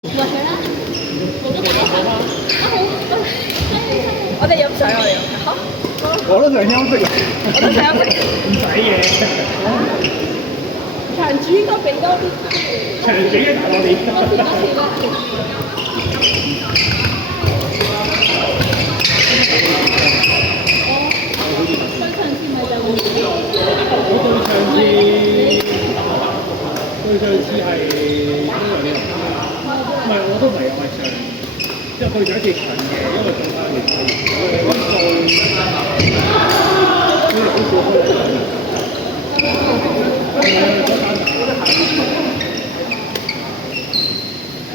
過去啦，冇得講啊！我哋飲水，我哋飲水嚇。我都想休息啊！我都想休息。唔使嘅，場主應該俾多啲。場主嘅大我哋。對上次係應該有啲人唔係我都唔係我係上，即係去咗一次長嘅，因為做翻年紀，我哋好少開場。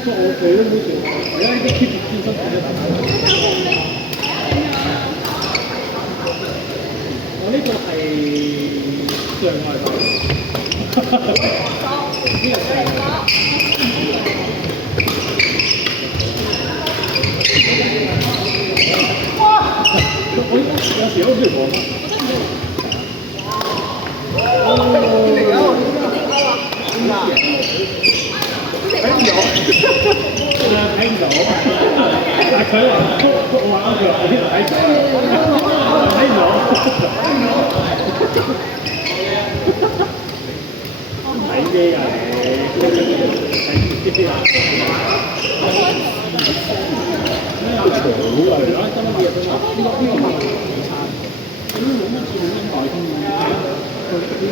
不過我哋都好少，而家啲 keep 住健身嘅大家。我呢個係上個禮拜。我有時都中意講。睇唔到，但係佢話我話佢話我睇唔到，睇唔到。睇咩啊你？睇啲啊！咩有長好啊？而家真係呢個唔係餐，咁冇乜錢應該添㗎。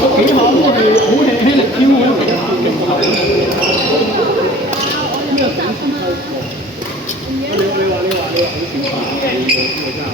都幾好，我哋好輕輕力挑啊！你話好少話，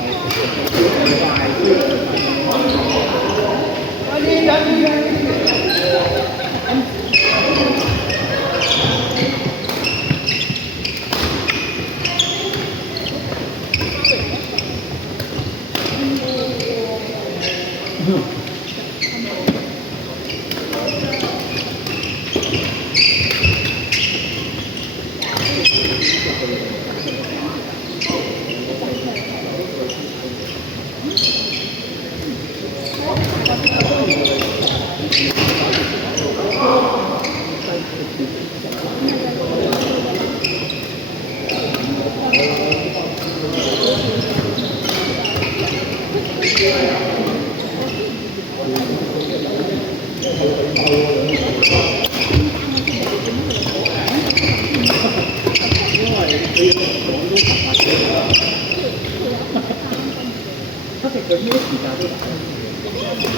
佢咩時間都打。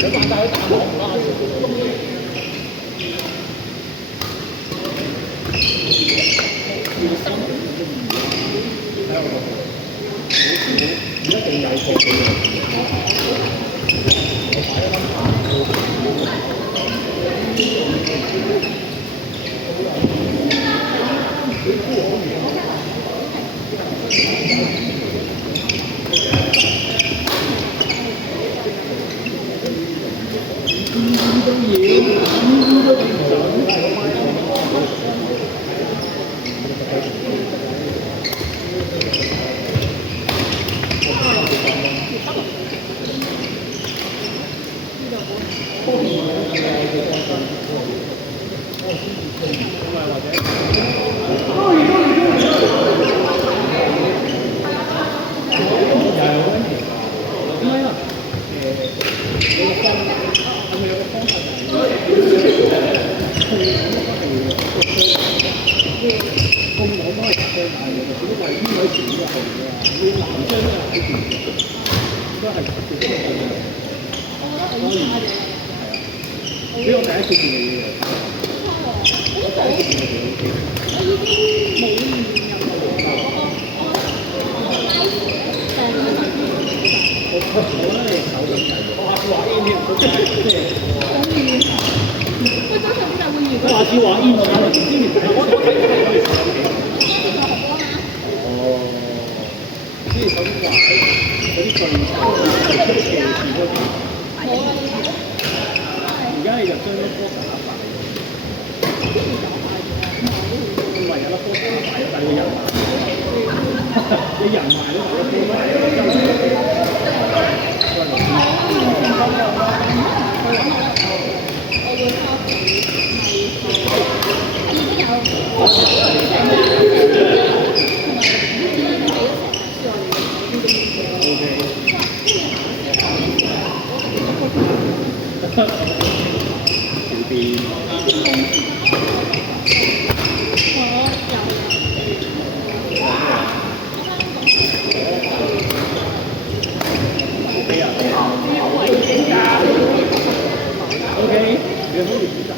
有扮大去打網啦。一定有錯嘅。俾我第一次見你嘅，我覺得你手咁細，我下次畫煙添，我下次畫煙我可能唔知點睇。哦，之前手邊畫嗰啲最斜住嗰啲。而家你就將啲波打發。係個人你人埋都埋得小邊。OK，你好認真。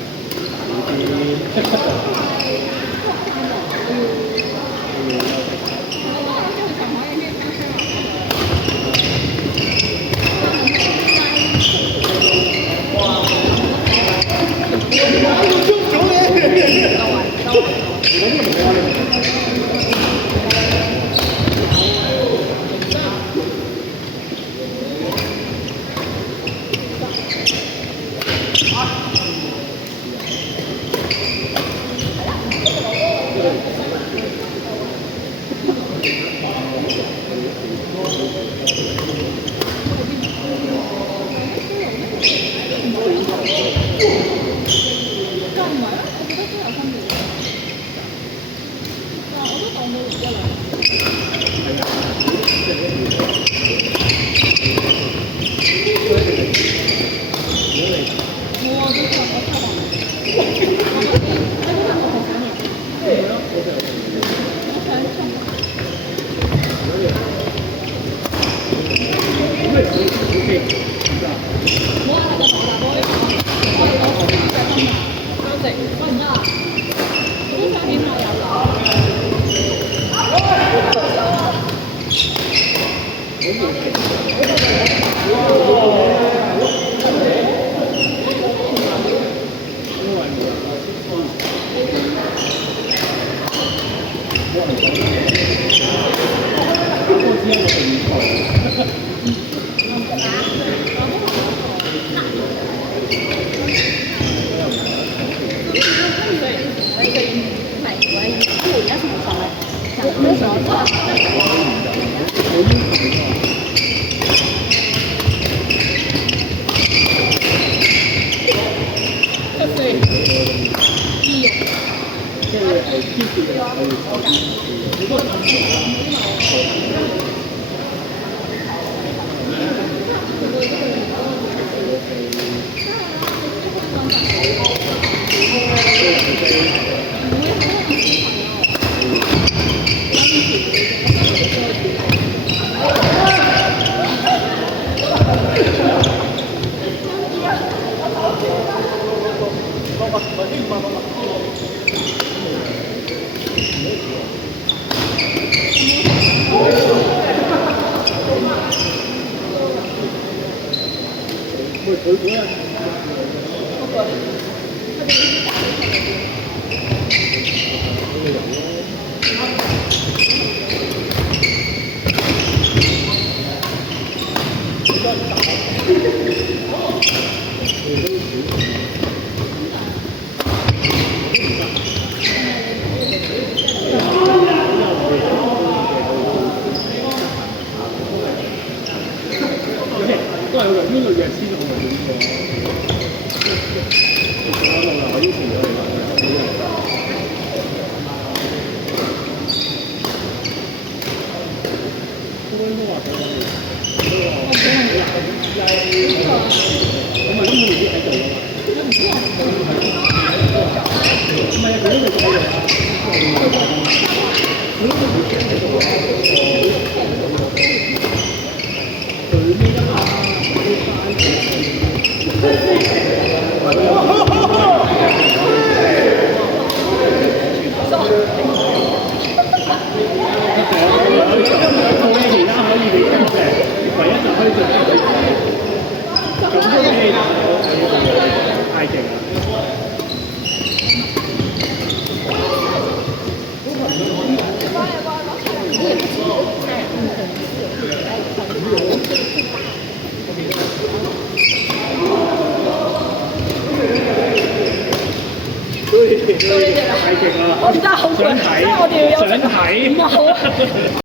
勁啊！我真係好攰，想睇，所以我哋要休息。想睇。唔係好。